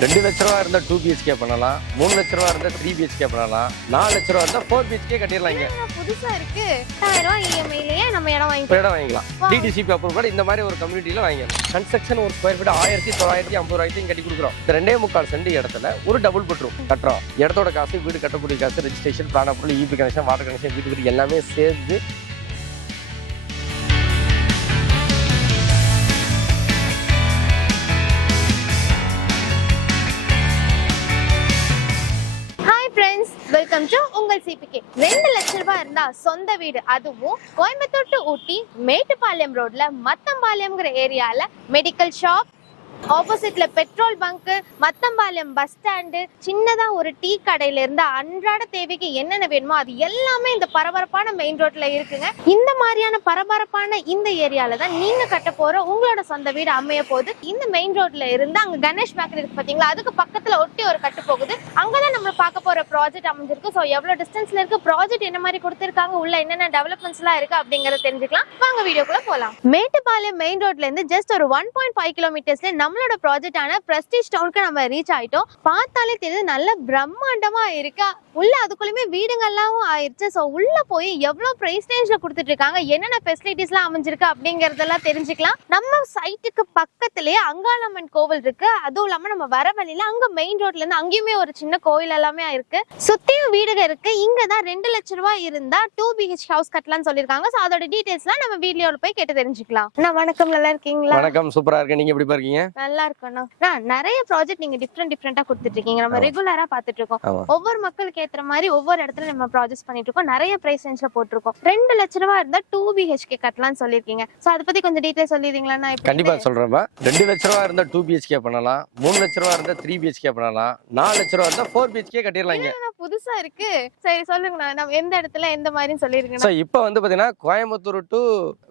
2 லட்ச ரூபா இருந்தா 2 BHK பண்ணலாம், 3 லட்ச ரூபா இருந்தா 3 BHK பண்ணலாம், 4 லட்ச ரூபா இருந்தா 4 BHK கட்டிடலாம். இங்க புதுசா இருக்கு. 8000 ரூபாய் இஎம்ஐலயே நம்ம இடம் வாங்கிக்கலாம். இடம் வாங்கிக்கலாம். டிடிசிபி அப்ரூவ் பண்ணி இந்த மாதிரி ஒரு கம்யூனிட்டில வாங்கிக்கலாம். கன்ஸ்ட்ரக்ஷன் ஒரு ஸ்கொயர் ஃபீட் 1950 ரூபாய்க்கு கட்டி கொடுக்குறோம். இந்த 2.25 சென்ட் இடத்துல ஒரு டபுள் பெட்ரூம் கட்டுறோம். இடத்தோட காசு, வீடு கட்டக்கூடிய காசு, registration, plan approval, EB connection, water connection, வீட்டுக்கு எல்லாமே சேர்ந்து வெல்கம் டு உங்கள் சிபிகே. 2 லட்ச ரூபாய் இருந்தா சொந்த வீடு, அதுவும் கோயம்புத்தூர் டு ஊட்டி மேட்டுப்பாளையம் ரோட்ல மத்தம்பாளையம்ங்கிற ஏரியால மெடிக்கல் ஷாப், ஆப்போசிட்ல petrol bunk, Mathampalayam bus stand, சின்னதா ஒரு டீ கடையில இருந்து அன்றாட தேவைக்கு என்னென்ன வேணுமோ அது எல்லாமே இந்த பரபரப்பான மெயின் ரோட்ல இருக்குங்க. இந்த மாதிரியான பரபரப்பான இந்த ஏரியால தான் நீங்க கட்ட போற உங்களோட சொந்த வீடு அமைய போகுது. இந்த மெயின் ரோட்ல இருந்து அங்க கணேஷ் பேக்கரி இருக்கு பாத்தீங்களா, அதுக்கு பக்கத்துல ஒட்டி ஒரு கட்டு போகுது. அங்கதான் நம்ம பார்க்க போற ப்ராஜெக்ட் அமைஞ்சிருக்கு. சோ எவ்வளவு டிஸ்டன்ஸ்ல இருக்கு, ப்ராஜெக்ட் என்ன மாதிரி கொடுத்திருக்காங்க, உள்ள என்னென்ன டெவலப்மெண்ட்ஸ் எல்லாம் இருக்கு அப்படிங்கறத தெரிஞ்சுக்கலாம். வாங்க வீடியோக்குள்ள போலாம். மேட்டுப்பாளையம் மெயின் ரோட்ல இருந்து ஜஸ்ட் ஒரு 1.5 கிலோமீட்டர்ஸ்ல நம்மளோட ப்ராஜெக்ட் ஆன பிரஸ்டீஜ் டவுனுக்கு நம்ம ரீச் ஆயிட்டோம். பார்த்தாலே தெரியுது நல்ல பிரம்மாண்டமா இருக்கா. உள்ள அதுக்குள்ளயுமே வீடுங்கள்லாம் ஆயிடுச்சு. சோ உள்ள போய் எவ்வளவு பிரைஸ் ரேஞ்ச்ல கொடுத்துட்டு இருக்காங்க, என்னென்ன ஃபெசிலிட்டிஸ் எல்லாம் அமைஞ்சிருக்கு அப்படிங்கறதெல்லாம் தெரிஞ்சுக்கலாம். நம்ம சைட்டுக்கு பக்கத்திலேயே அங்காளம்மன் கோவில் இருக்கு. அதுவும் இல்லாம நம்ம வர வழியில அங்க மெயின் ரோட்ல இருந்து அங்கேயுமே ஒரு சின்ன கோயில் எல்லாமே இருக்கு. சுத்தியும் வீடுக இருக்கு. இங்கதான் 2 லட்ச ரூபாய் இருந்தா 2 BH ஹவுஸ் கட்டலாம்னு சொல்லிருக்காங்க. சோ அதோட டீடைல்ஸ்லாம் நம்ம வீடியோல போய் கேட்டு தெரிஞ்சுக்கலாம். அண்ணா வணக்கம், நல்லா இருக்கீங்களா? வணக்கம், சூப்பரா இருக்கு. நீங்க எப்படி இருக்கீங்க? நல்லா இருக்கணும். நிறைய ப்ராஜெக்ட் நீங்க டிஃபரெண்டா கொடுத்துட்டு இருக்கீங்க. நம்ம ரெகுலரா பாத்துட்டு இருக்கோம். ஒவ்வொரு மக்களுக்கு ஏற்ற மாதிரி ஒவ்வொரு இடத்துல நம்ம ப்ராஜெக்ட் பண்ணிட்டு இருக்கோம். நிறைய பிரைஸ் ரேஞ்ச்ல போட்டுருக்கோம். 2 லட்ச ரூபாய் இருந்தா 2 BHK கட்டலாம்னு சொல்லிருக்கீங்க. சோ அத பத்தி கொஞ்சம் டீடைல் சொல்லிடுறீங்களா? கண்டிப்பா சொல்றேன். 2 லட்ச ரூபாய் இருந்தா 2 BHK பண்ணலாம், 3 லட்ச ரூபாய் இருந்தா 3 BHK பண்ணலாம், 4 லட்ச ரூபாய் இருந்தா 4 BHK கட்டிடலாம். இங்க புதுசா இருக்கு. சரி சொல்லுங்க, நம்ம எந்த இடத்துல எந்த மாதிரின்னு சொல்லிருக்கீங்க. சோ இப்போ பாத்தீங்கன்னா கோயம்புத்தூர் டு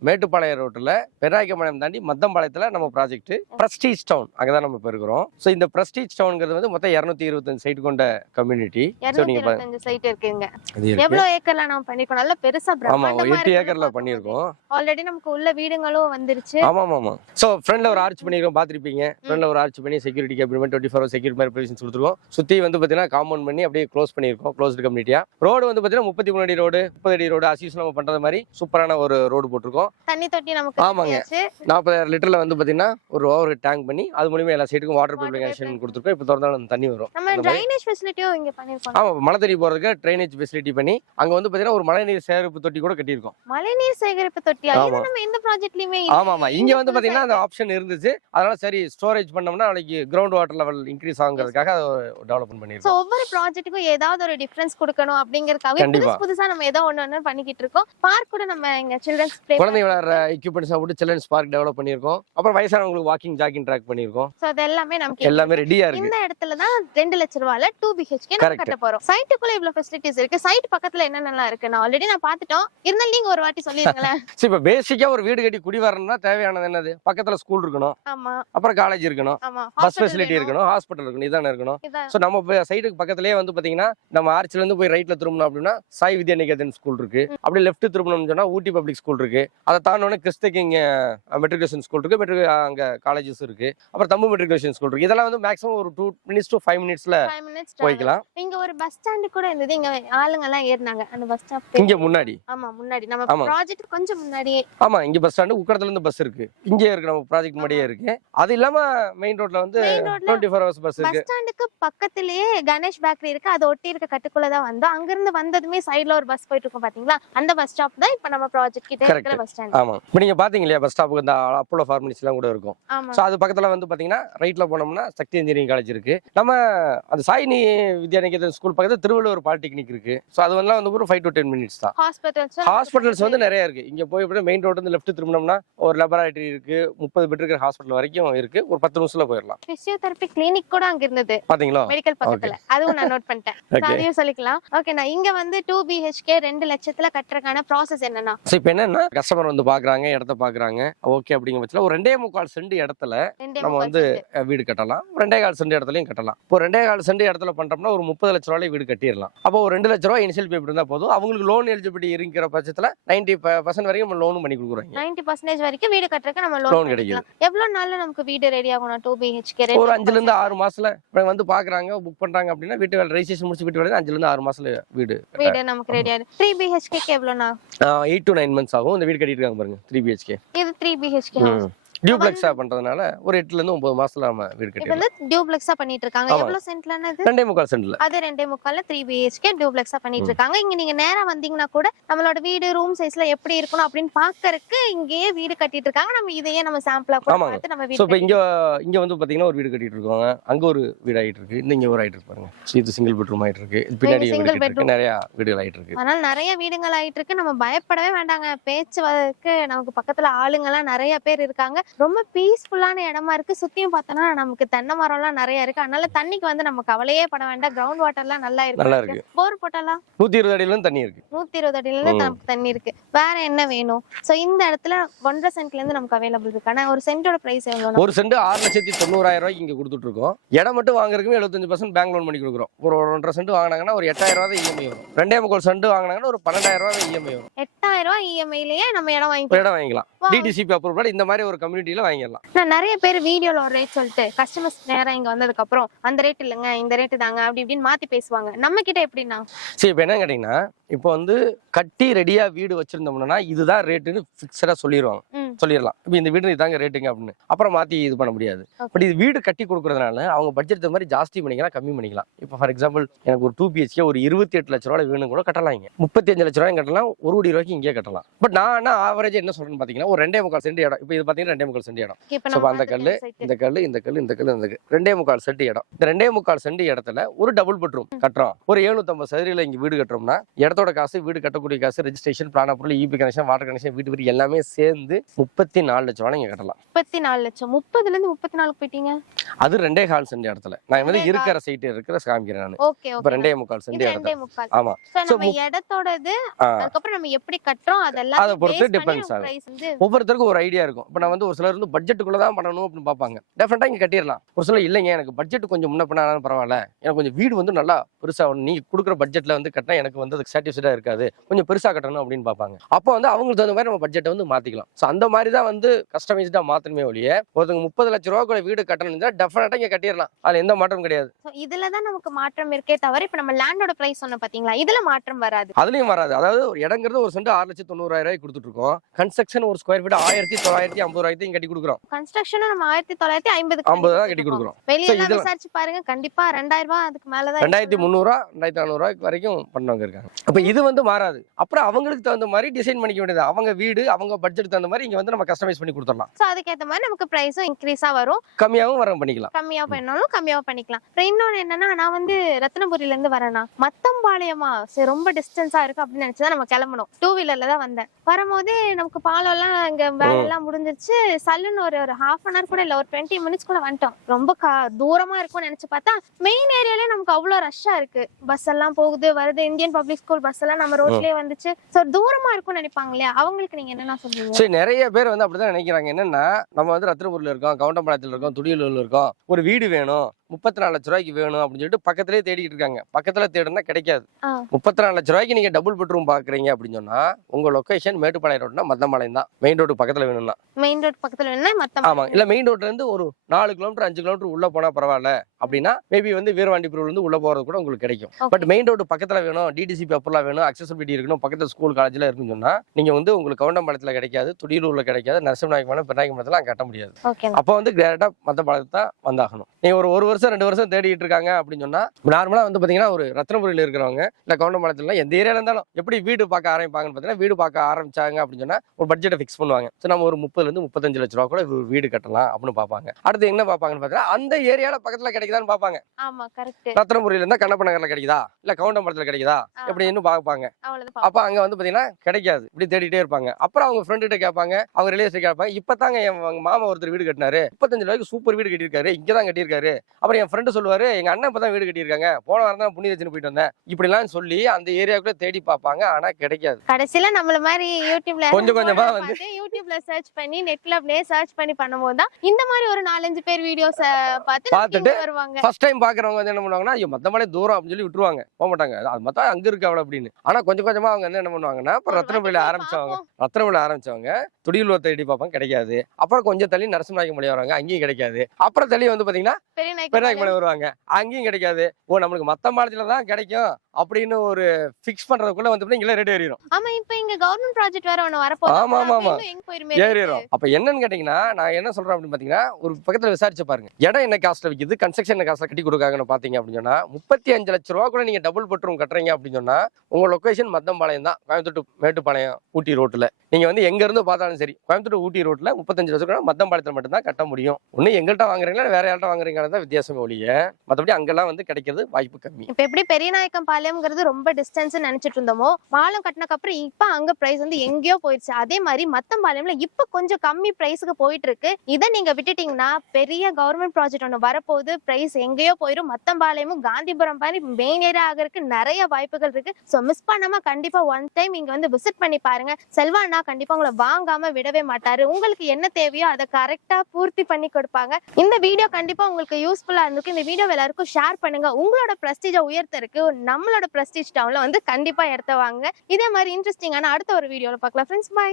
மேட்டுப்பாளையம் ரோட்ல பெராய்க்கமணம் தாண்டி மத்தம்பாளையத்துல நம்ம ப்ராஜெக்ட் பிரஸ்டீஜ் டவுன் அங்கதான் நம்ம இப்ப இருக்கிறோம். சோ இந்த பிரஸ்டீஜ் டவுன்ங்கிறது மொத்தம் 225 சைட் கொண்ட கம்யூனிட்டி. 225 சைட் இருக்குங்க. எவ்வளவு ஏக்கர்ல நாம பண்ணிருக்கோம்? நல்ல பெருசா பிரம்மாண்டமா 8 ஏக்கர்ல பண்ணிருக்கோம். ஆல்ரெடி நமக்கு உள்ள வீடுங்களும் வந்துருச்சு. ஆமா. சோ ஃப்ரண்ட்ல ஒரு ஆர்ச் பண்ணிருக்கோம், பாத்திருப்பீங்க. ஃப்ரண்ட்ல ஒரு ஆர்ச் பண்ணி செக்யூரிட்டி கேபினட் 24 ஹவர் செக்யூரிட்டி மாதிரி ப்ரொவிஷன்ஸ் கொடுத்துருக்கோம். சுத்தி பாத்தீங்கன்னா காம்பவுண்ட் பண்ணி அப்படியே க்ளோஸ் பண்ணிருக்கோம், க்ளோஸ்டு கம்யூனிட்டியா. ரோடு பாத்தீங்கன்னா 33 அடி ரோடு, 30 அடி ரோடு, அசியூஸ் நம்ம பண்றது மாதிரி சூப்பரான ஒரு ரோடு போட்டிருக்கோம். தண்ணி தொட்டி நமக்கு ஆமாங்க. 40,000 லிட்டர்ல பாத்தீங்கன்னா ஒரு ஓவர் டேங்க் பண்ணி அது மூலமா எல்லா சைடுக்கும் வாட்டர் பியூரிஃபிகேஷன் கொடுத்துருக்கோம். இப்போ திறந்தாலும் தண்ணி வரும். நம்ம ட்ரைனேஜ் ஃபெசிலிட்டியும் இங்க பண்ணிருக்கோம். ஆமா, மழை தண்ணி போறதுக்கு ட்ரைனேஜ் ஃபெசிலிட்டி பண்ணி அங்க பாத்தீங்கன்னா ஒரு மழைநீர் சேகரிப்பு தொட்டி கூட கட்டியிருக்கோம். மழைநீர் சேகரிப்பு தொட்டி இது நம்ம இந்த ப்ராஜெக்ட்லயுமே ஆமா இங்க பாத்தீங்கன்னா அந்த ஆப்ஷன் இருந்துச்சு. அதனால சரி ஸ்டோரேஜ் பண்ணோம்னா நாளைக்கு கிரவுண்ட் வாட்டர் லெவல் இன்க்ரீஸ் ஆகுங்கிறதுக்காக டெவலப்மென்ட் பண்ணிருக்கோம். சோ ஒவ்வொரு ப்ராஜெக்ட்டுக்கும் ஏதாவது ஒரு டிஃபரன்ஸ் கொடுக்கணும் அப்படிங்கறதுக்காக புதுசா நம்ம ஏதோ ஒண்ணு பண்ணிக்கிட்டு இருக்கோம். பார்க் கூட நம்ம இங்க சில்ட்ரன்ஸ் பிளே, குழந்தை விளையாடுற எக்யூப்மெண்ட்ஸ் போட்டு சில்ட்ரன்ஸ் பார்க் டெவலப் பண்ணிருக்கோம். அப்புறம் வயசானவங்களுக்கு வாக்கிங் ஜாகிங் ட்ராக் பண்ணிருக்கோம். சோ அதெல்லாம் நமக்கு எல்லாமே ரெடியா இருக்கு. இந்த இடத்துல தான் 2 லட்ச ரூபாயில 2 BHK நம்ம கட்ட போறோம். சைட்டுக்குள்ள இவ்ளோ ஃபெசிலிட்டிஸ் இருக்கு. சைட் பக்கத்துல என்னென்னலாம் இருக்கு நான் ஆல்ரெடி பாத்துட்டோம். இருந்தாலும் நீங்க ஒரு வாட்டி சொல்லிருங்களேன். சோ இப்போ பேசிக்கா ஒரு வீடு கட்டி குடி வரணும்னா தேவையானது என்னது? பக்கத்துல ஸ்கூல் இருக்கணும். ஆமா. அப்புறம் காலேஜ் இருக்கணும். ஆமா. பஸ் ஃபெசிலிட்டி இருக்கணும், ஹாஸ்பிடல் இருக்கணும், இதானே இருக்கணும். சோ நம்ம சைடுக்கு பக்கத்துலயே பாத்தீங்கன்னா நம்ம ஆர்ச்ல இருந்து போய் ரைட்ல திரும்பணும் அப்படின்னா சாய் வித்யா நிகேதன் ஸ்கூல் இருக்கு. அப்படியே லெஃப்ட் திரும்பணும்னு சொன்னா ஊட்டி பப்ளிக் ஸ்கூல் இருக்கு. அதை தாண்டோன்னு கிறிஸ்து கிங் மெட்ரிகுலேஷன் ஸ்கூல் இருக்கு. அங்க காலேஜஸ் இருக்கு. அப்புறம் தம்பு மெட்ரிகுலேஷன் ஸ்கூல் இருக்கு. இதெல்லாம் மேக்ஸிமம் ஒரு 2 minutes to 5 minutesல போய்க்கலாம். இங்க ஒரு பஸ் ஸ்டாண்ட் கூட இருந்தது. இங்க ஆளுங்க எல்லாம் ஏறினாங்க அந்த பஸ் ஸ்டாப் இங்க முன்னாடி. ஆமா முன்னாடி நம்ம ப்ராஜெக்ட் கொஞ்சம் முன்னாடியே. ஆமா இங்க பஸ் ஸ்டாண்ட் உக்கடத்துல இருந்து பஸ் இருக்கு. இங்க இருக்கு நம்ம ப்ராஜெக்ட் முன்னாடியே இருக்கு. அது இல்லாம மெயின் ரோட்ல 24 hours பஸ் இருக்கு. பஸ் ஸ்டாண்டுக்கு பக்கத்திலேயே கணேஷ் பேக்கரி இருக்கு. அது ஒட்டி இருக்க கட்டுக்குள்ள தான் வந்தோம். அங்க இருந்து வந்ததுமே சைடுல ஒரு பஸ் போயிட்டு இருக்கும் பாத்தீங்களா, அந்த பஸ் ஸ்டாப் தான் இப்ப நம்ம ப்ராஜெக்ட் கிட்ட இருக்கிற பஸ் ஸ்டாண்ட். ஆமா இப்போ நீங்க பாத்தீங்க இல்லையா பஸ் ஸ்டாப்புக்கு அந்த அப்போலோ ஃபார்மசிஸ் எல்லாம் கூட இருக்கும். சோ அது பக்கத்துல பாத்தீங்கன்னா ரைட்ல போனோம்னா சக்தி இன்ஜினியரிங் காலேஜ் இருக்கு. நம்ம அந்த சாய்னி வித்யா நிகேதன் ஸ்கூல் பக்கத்துல திருவள்ளுவர் பாலிடெக்னிக் இருக்கு. சோ அது ஒரு 5 to 10 minutes தான். ஹாஸ்பிட்டல்ஸ் நிறைய இருக்கு. இங்க போய் மெயின் ரோட்ல இருந்து லெஃப்ட் திரும்பினோம்னா ஒரு லேபரேட்டரி இருக்கு. 30 பெட் இருக்கிற ஹாஸ்பிட்டல் வரைக்கும் இருக்கு. ஒரு 10 நிமிஷத்துல போயிடலாம். பிசியோதெரபி கிளினிக் கூட அங்க இருந்தது பாத்தீங்களா, மெடிக்கல் பக்கத்துல. அதுவும் நான் நோட் பண்ணிட்டேன். அதையும் சொல்லிக்கலாம். ஓகே, நான் இங்க வந்து 2 BHK 2 லட்சத்துல கட்டுறதுக்கான ப்ராசஸ் என்னன்னா? இப்போ என்னன்னா கஸ்டமர் வந்து பாக்குறாங்க, இடத்த பாக்குறாங்க, ஓகே அப்படிங்கிற பட்சத்துல ஒரு 2.25 சென்ட் இடத்துல நம்ம வந்து வீடு கட்டலாம். 2.25 சென்ட் இடத்துலயும் கட்டலாம். இப்போ 2.25 சென்ட் இடத்துல பண்றோம்னா ஒரு 30 லட்ச ரூபாய் வீடு கட்டிடலாம். அப்போ ஒரு 2 லட்ச ரூபாய் இனிஷியல் பேமெண்ட் இருந்தா போதும். அவங்களுக்கு லோன் எலிஜிபிலிட்டி இருக்கிற பட்சத்துல 90% வரைக்கும் நம்ம லோனும் பண்ணி கொடுக்குறாங்க. 90% வரைக்கும் வீடு கட்டுறதுக்கு நம்ம லோன் கிடைக்குது. எவ்வளவு நாள்ல நமக்கு வீடு ரெடி ஆகும்? 2 BHK ஒரு 5ல இருந்து 6 மாசத்துல வந்து பாக்குறாங்க, புக் பண்றாங்க அப்படின்னா வீட்டு வேலை ரெஜிஸ்ட்ரேஷன் முடிச்சு வீட்டு வேலை 5ல இருந்து 6 மாசத்துல வீடு நமக்கு ரெடி ஆயிடும். 3 BHK எவ்வளவுனா? 8 to 9 months ஆகும். இந்த வீடு கட்டிட்டு இருக்காங்க பாருங்க 3 BHK. இது 3 BHK ஹவுஸ். டியூப்ளெக்ஸா பண்றதுனால ஒரு 8ல இருந்து 9 மாசத்துல நம்ம வீடு இப்போ கட்டிடலாம். வந்து டியூப்ளெக்ஸா பண்ணிட்டு இருக்காங்க. எவ்வளவு சென்ட்லனா இது? 2.25 சென்ட்ல. அது 2.25ல 3 BHK டியூப்ளெக்ஸா பண்ணிட்டு இருக்காங்க. இங்க நீங்க நேரா வந்தீங்கன்னா கூட நம்மளோட வீடு ரூம் சைஸ்ல எப்படி இருக்கணும் அப்படின்னு பாக்கறதுக்கு இங்கேயே வீடு கட்டிட்டு இருக்காங்க. நம்ம இதையே நம்ம சாம்பிளா கூட பார்த்து நம்ம வீடு. சோ இப்போ இங்க வந்து பாத்தீங்கன்னா ஒரு வீடு கட்டிட்டு இருக்காங்க. அங்க ஒரு வீடு ஆயிட்டு இருக்கு. இங்க ஒரு ஆயிட்டு இருக்கு பாருங்க. இது சிங்கிள் பெட்ரூம் ஆயிட்டு இருக்கு. பின்னாடி சிங்கிள் பெட்ரூம் நிறைய வீடுகள் ஆயிட்டு இருக்கு. அதனால நிறைய வீடுகள் ஆயிட்டு இருக்கு. நம்ம பயப்படவே வேண்டாங்க. பேச்சுவதற்கு நமக்கு பக்கத்துல ஆளுங்க எல்லாம் நிறைய பேர் இருக்காங்க. ரொம்ப பீஸ்ஃபுல்லான இடமா இருக்கு. சுத்தியும் பார்த்தோம்னா நமக்கு தென்னை மரம் எல்லாம் நிறைய இருக்கு. அதனால தண்ணிக்கு வந்து நம்ம கவலையே பட வேண்டாம். கிரவுண்ட் வாட்டர் எல்லாம் நல்லா இருக்கு. போர் போட்டலாம் 120 அடியில இருந்து தண்ணி இருக்கு. 120 அடியில இருந்து நமக்கு தண்ணி இருக்கு. வேற என்ன வேணும்? சோ இந்த இடத்துல 1.5 சென்ட்ல இருந்து நமக்கு அவைலபிள் இருக்கு. ஆனா ஒரு சென்டோட பிரைஸ் எவ்வளவு? ஒரு சென்ட் 6,90,000 ரூபாய்க்கு இங்க கொடுத்துட்டு இருக்கோம். இடம் மட்டும் வாங்குறதுக்கு 75% பேங்க் லோன் பண்ணி கொடுக்குறோம். ஒரு 1.5 சென்ட் வாங்கினாங்கன்னா ஒரு 8,000 ரூபாய் இஎம்ஐ வரும். 2.25 சென்ட் வாங்கினாங்கன்னா ஒரு 12,000 ரூபாய் இஎம்ஐ வரும். 8,000 ரூபாய் இஎம்ஐலயே நம்ம இடம் வாங்கிக்கலாம். டிடிசிபி அப்ரூவல் இந்த மாதிரி ஒரு கம்யூனிட்டில வாங்கிடலாம். நான் நிறைய பேர் வீடியோல ஒரு ரேட் சொல்லிட்டு கஸ்டமர்ஸ் நேரா இங்க வந்ததுக்கு அப்புறம் அந்த ரேட் இல்லங்க இந்த ரேட் தாங்க அப்படி இப்படின்னு மாத்தி பேசுவாங்க. நம்ம கிட்ட எப்படின்னா சரி இப்போ என்ன கேட்டீங்கன்னா இப்போ வந்து கட்டி ரெடியா வீடு வச்சிருந்தோம்னா இதுதான் ரேட்டுன்னு ஃபிக்ஸடா சொல்லிடலாம். இப்போ இந்த வீடு இதாங்க ரேட்டுங்க அப்படின்னு அப்புறம் மாத்தி இது பண்ண முடியாது. பட் இது வீடு கட்டி கொடுக்கறதுனால அவங்க பட்ஜெட் மாதிரி ஜாஸ்தி பண்ணிக்கலாம், கம்மி பண்ணிக்கலாம். இப்போ ஃபார் எக்ஸாம்பிள் எனக்கு ஒரு 2 BHK ஒரு 28 லட்ச ரூபாய் வேணும் கூட கட்டலாம். இங்க 35 லட்ச ரூபாய் கட்டலாம், 1 கோடி ரூபாய்க்கு இங்கே கட்டலாம். பட் நான் ஆவரேஜ் என்ன சொல்றேன்னு பாத்தீங்கன்னா ஒரு 2.25 சென்ட் இடம். இப்போ இது பாத்தீங்கன்னா 2.25 சென்ட் இடம். அந்த கல்லு இந்த கல்லு இந்த கல்லு இந்த கல்லு இந்த 2.25 சென்ட் இடம். இந்த 2.25 சென்ட் இடத்துல ஒரு டபுள் பெட்ரூம் கட்டுறோம். ஒரு 750 சதுரில இங்க வீடு கட்டுறோம்னா இடத்தோட காசு, வீடு கட்டக்கூடிய காசு, registration, plan approval, EB connection, water connection, வீட்டு வரி எல்லாமே சேர்ந்து 34 லட்சம் ரூபாய் இங்க கட்டலாம். 34 லட்சம். 30ல இருந்து 34 போயிட்டீங்க. அது 2.25 சென்ட் இடத்துல. நான் வந்து இருக்கிற சைட் இருக்கிற காமிக்கிறேன் நான். Okay okay. 2.25 சென்ட் இடத்துல. ஆமா. சோ நம்ம இடத்தோடது அதுக்கு அப்புறம் நம்ம எப்படி கட்டறோம் அதெல்லாம் அத பொறுத்து டிபெண்ட்ஸ் ஆகும். ஒவ்வொருத்தருக்கும் ஒரு ஐடியா இருக்கும். இப்போ நான் வந்து ஒரு சிலர் வந்து பட்ஜெட்டுக்குள்ள தான் பண்ணணும் அப்படின்னு பாப்பாங்க. டெஃபினட்டா இங்க கட்டிடலாம். ஒரு சிலர் இல்லைங்க எனக்கு பட்ஜெட் கொஞ்சம் முன்ன பண்ணாலும் பரவாயில்ல, எனக்கு கொஞ்சம் வீடு வந்து நல்லா பெருசா நீங்க கொடுக்குற பட்ஜெட்ல வந்து கட்டினா எனக்கு வந்து அதுக்கு சாட்டிஸ்ஃபைடா இருக்காது, கொஞ்சம் பெருசா கட்டணும் அப்படின்னு பாப்பாங்க. அப்போ வந்து அவங்களுக்கு தகுந்த மாதிரி நம்ம பட்ஜெட்டை வந்து மாத்திக்கலாம். ஸோ அந்த மாதிரி தான் வந்து கஸ்டமைஸ்டா மாத்தணுமே ஒழிய ஒருத்தங்க 30 லட்ச ரூபாய் வீடு கட்டணும் டெஃபினட்டா இங்க கட்டிடலாம். அதுல எந்த மாற்றமும் கிடையாது. இதுலதான் நமக்கு மாற்றம் இருக்கே தவிர இப்ப நம்ம லேண்டோட பிரைஸ் சொன்ன பாத்தீங்களா, இதுல மாற்றம் வராது. அதுலயும் வராது. அதாவது ஒரு இடங்கிறது ஒரு சென்ட் 6,90,000 ரூபாய் கொடுத்துட்டு இருக்கோம். கன்ஸ்ட்ரக்ஷன் ஒரு ஸ்கொயர் ஃபீட் 1950 ரூபாய்க்கு கட்டி கொடுக்குறோம். கன்ஸ்ட்ரக்ஷன் நம்ம 1950 தான் கட்டி கொடுக்குறோம். வெளியில விசாரிச்சு பாருங்க, கண்டிப்பா 2,000 ரூபாய் அதுக்கு மேலதான் 2,300 2,400 ரூபாய்க்கு வரைக்கும் பண்ணவங்க இருக்காங்க. அப்ப இது வந்து மாறாது. அப்புறம் அவங்களுக்கு தகுந்த மாதிரி டிசைன் பண்ணிக்க வேண்டியது. அவங்க வீடு அவங்க பட்ஜெட் தகுந்த மாதிரி இங்க வந்து நம்ம கஸ்டமைஸ் பண்ணி கொடுத்துடலாம். சோ அதுக்கு ஏத்த மாதிரி நமக்கு பிரைஸும் இன்க்ரீஸா வரும், கம்மியாவும் வர பண்ணிக்கலாம். கம்மியா பண்ணாலும் கம்மியா பண்ணிக்கலாம். இன்னொன்னு என்னன்னா நான் வந்து ரத்னபுரியில இருந்து வரேன்னா மத்தம்பாளையமா சரி ரொம்ப டிஸ்டன்ஸா இருக்கு அப்படின்னு நினைச்சுதான் நம்ம கிளம்பணும். 2 வீலர்ல தான் வந்தேன். வரும்போதே நமக்கு பாலம் எல்லாம் இங்க வேலை எல்லாம் முடிஞ்சிருச்சு. சல்லுன்னு ஒரு 1/2 hour கூட இல்ல, ஒரு 20 minutes கூட வந்துட்டோம். ரொம்ப தூரமா இருக்கும்னு நினைச்சு பார்த்தா மெயின் ஏரியாலே நமக்கு அவ்வளவு ரஷ்ஷா இருக்கு. பஸ் எல்லாம் போகுது வருது. இந்தியன் பப்ளிக் ஸ்கூல் பஸ் எல்லாம் நம்ம ரோட்லயே வந்துச்சு. சோ தூரமா இருக்கும்னு நினைப்பாங்க இல்லையா, அவங்களுக்கு நீங்க என்ன சொல்லுவீங்க? சரி, நிறைய பேர் வந்து அப்படிதான் நினைக்கிறாங்க. என்னன்னா நம்ம வந்து ரத்னபுரியில இருக்கோம், கவுண்டம்பாளையத்துல இருக்கோம், துடியலூர்ல இருக்கோம், ஒரு வீடு வேணும் 34 லட்ச ரூபாய்க்கு வேணும் அப்படின்னு சொல்லிட்டு பக்கத்திலேயே தேடிட்டு இருக்காங்க. பக்கத்துல தேடுனா கிடைக்காது. 34 லட்ச ரூபாய்க்கு நீங்க டபுள் பெட்ரூம் பாக்குறீங்க அப்படின்னு சொன்னா உங்க லொகேஷன் மேட்டுப்பாளையம் ரோட்னா மத்தம்பாளையம் தான். மெயின் ரோடு பக்கத்துல வேணும்னா மெயின் ரோட் பக்கத்துல வேணும்னா மத்தம். ஆமா, இல்ல மெயின் ரோட்ல இருந்து ஒரு 4 கிலோமீட்டர் 5 கிலோமீட்டர் உள்ள போனா பரவாயில்ல அப்படின்னா மேபி வந்து வீரவாண்டிபுரம் இருந்து உள்ள போறது கூட உங்களுக்கு கிடைக்கும். பட் மெயின் ரோடு பக்கத்துல வேணும், டிடிசிபி அப்ரூவல் வேணும், அக்சஸபிலிட்டி இருக்கணும், பக்கத்துல ஸ்கூல் காலேஜ்ல இருக்குன்னு சொன்னா நீங்க வந்து உங்களுக்கு கவுண்டம்பாளையத்துல கிடைக்காது, துடியலூர்ல கிடைக்காது, நரசிம்மநாயக்கமான பெருநாயக்கமரத்துல கட்ட முடியாது. அப்ப வந்து டேரக்டா மத்தம்பாளையத்தை தான் வந்தாகணும். நீங்க ஒரு 1 வருஷம் 2 வருஷம் தேடிட்டு இருக்காங்க அப்படின்னு சொன்னா நார்மலா வந்து பாத்தீங்கன்னா ஒரு ரத்னபுரியில இருக்கிறவங்க இல்ல கவுண்டம்பாளையத்துல எந்த ஏரியால இருந்தாலும் எப்படி வீடு பார்க்க ஆரம்பிப்பாங்கன்னு பாத்தீங்கன்னா வீடு பார்க்க ஆரம்பிச்சாங்க அப்படின்னு சொன்னா ஒரு பட்ஜெட்டை ஃபிக்ஸ் பண்ணுவாங்க. சோ நம்ம ஒரு 30 இருந்து 35 லட்ச ரூபாய் கூட வீடு கட்டலாம் அப்படின்னு பாப்பாங்க. அடுத்து என்ன பாப்பாங்கன்னு பாத்தீங்கன்னா அந்த ஏரியால பக்கத்துல கிடைக்குதான்னு பாப்பாங்க. ஆமா கரெக்ட். ரத்னபுரியில இருந்தா கண்ணப்ப நகர்ல கிடைக்குதா இல்ல கவுண்டம்பாளையத்துல கிடைக்குதா எப்படின்னு பாப்பாங்க. அப்ப அங்க வந்து பாத்தீங்கன்னா கிடைக்காது, இப்படி தேடிட்டே இருப்பாங்க. அப்புறம் அவங்க ஃப்ரெண்ட் கிட்ட கேட்பாங்க, அவங்க ரிலேஷன் கேட்பாங்க, இப்பதாங்க என் மாமா ஒருத்தர் வீடு கட்டினாரு 35 ரூபாய்க்கு சூப்பர் வீடு கட்டியிருக்காரு, இங்கதான் கட்டியிருக்காரு அப்புறம் என் ஃப்ரெண்டு சொல்லுவாரு எங்க அண்ணன் இப்பதான் வீடு கட்டியிருக்காங்க, போன வாரம் தான் புண்ணியதர்சனம் போயிட்டு வந்தேன் இப்படிலாம் சொல்லி அந்த ஏரியாவுக்குள்ள தேடி பார்ப்பாங்க, ஆனா கிடைக்காது. கடைசியில நம்மள மாதிரி யூடியூப்ல கொஞ்சம் கொஞ்சமா வந்து யூடியூப்ல சர்ச் பண்ணி நெட்ல அப்படியே சர்ச் பண்ணி பண்ணும்போது தான் இந்த மாதிரி ஒரு 4-5 பேர் வீடியோஸ் பார்த்துட்டு வருவாங்க. ஃபர்ஸ்ட் டைம் பாக்குறவங்க வந்து என்ன பண்ணுவாங்கன்னா ஐயோ மத்தமலை தூரம் அப்படின்னு சொல்லி விட்டுருவாங்க, போக மாட்டாங்க. அது மொத்தம் அங்க இருக்கு அவள அப்படின்னு. ஆனா கொஞ்சம் கொஞ்சமா அவங்க என்ன பண்ணுவாங்கன்னா அப்புறம் ரத்னபுரியில ஆரம்பிச்சவங்க துடியலூர் தேடி பார்ப்பாங்க, கிடைக்காது. அப்புறம் கொஞ்சம் தள்ளி நரசிம்மநாயக்கமலை வராங்க, அங்கேயும் கிடைக்காது. அப்புறம் தள்ளி வந்து பாத்தீங்கன்னா பெரியநாயக்கமலை வருவாங்க, அங்கேயும் கிடைக்காது. ஓ நம்மளுக்கு மத்த மாநிலத்துல தான் கிடைக்கும் அப்படின்னு ஒரு ஃபிக்ஸ் பண்றதுக்குள்ள வந்து இங்க ரேட் ஏறிடும். ஆமா இப்ப இங்க கவர்மெண்ட் ப்ராஜெக்ட் வேற ஒன்னு வரப்போகுது. ஆமா ஏறிடும். அப்ப என்னன்னு கேட்டீங்கன்னா நான் என்ன சொல்றேன் அப்படின்னு பாத்தீங்கன்னா ஒரு பக்கத்துல விசாரிச்சு பாருங்க, இடம் என்ன காஸ்ட்ல விக்குது, கன்ஸ்ட்ரக்ஷன் என்ன காஸ்ட்ல கட்டி கொடுக்காங்கன்னு பாத்தீங்க அப்படின்னு சொன்னா 35 லட்சம் ரூபா கூட நீங்க டபுள் பெட்ரூம் கட்டுறீங்க அப்படின்னு சொன்னா உங்க லொகேஷன் மத்தம்பாளையம் தான், கோயம்புத்தூர் மேட்டுப்பாளையம் ஊட்டி ரோட்ல. நீங்க வந்து எங்க இருந்து பார்த்தாலும் சரி கோயம்புத்தூர் ஊட்டி ரோட்ல 35 லட்சம் ரூபா மத்தம்பாளையத்துல மட்டும் தான் கட்ட முடியும். ஒண்ணு எங்கள்கிட்ட வாங்குறீங்களா வேற யார்கிட்ட வாங்குறீங்களா தான் வித்தியாசமே ஒழிய மத்தபடி அங்கெல்லாம் வந்து கிடைக்கிறது வாய்ப்பு கம்மி. இப்ப எப்படி பெரியநாயக்கம் பாளையம்ங்கிறது ரொம்ப டிஸ்டன்ஸ் நினைச்சிட்டு இருந்தோமோ, பாலம் கட்டினக்கு அப்புறம் இப்ப அங்க பிரைஸ் வந்து எங்கேயோ போயிடுச்சு. அதே மாதிரி மத்தம்பாளையம்ல இப்ப கொஞ்சம் கம்மி பிரைஸ்க்கு போயிட்டு இருக்கு. இதை நீங்க விட்டுட்டீங்கன்னா பெரிய கவர்மெண்ட் ப்ராஜெக்ட் ஒண்ணு வரப்போகுது, பிரைஸ் எங்கேயோ போயிடும். மத்தம்பாளையமும் காந்திபுரம் மாதிரி மெயின் ஏரியா ஆகிறதுக்கு நிறைய வாய்ப்புகள் இருக்கு. சோ மிஸ் பண்ணாம கண்டிப்பா ஒன் டைம் இங்க வந்து விசிட் பண்ணி பாருங்க. செல்வாண்ணா கண்டிப்பா உங்களை வாங்காம விடவே மாட்டாரு. உங்களுக்கு என்ன தேவையோ அதை கரெக்டா பூர்த்தி பண்ணி கொடுப்பாங்க. இந்த வீடியோ கண்டிப்பா உங்களுக்கு யூஸ்ஃபுல்லா இருந்திருக்கு. இந்த வீடியோ எல்லாருக்கும் ஷேர் பண்ணுங்க. உங்களோட பிரஸ்டீஜை உயர்த்தருக்கு நம்மளோட பிரஸ்டீஜ் டவுன்ல வந்து கண்டிப்பா எடுத்து வாங்க. இதே மாதிரி இன்ட்ரெஸ்டிங்கான அடுத்த ஒரு வீடியோல பார்க்கலாம் ஃப்ரெண்ட்ஸ். பை.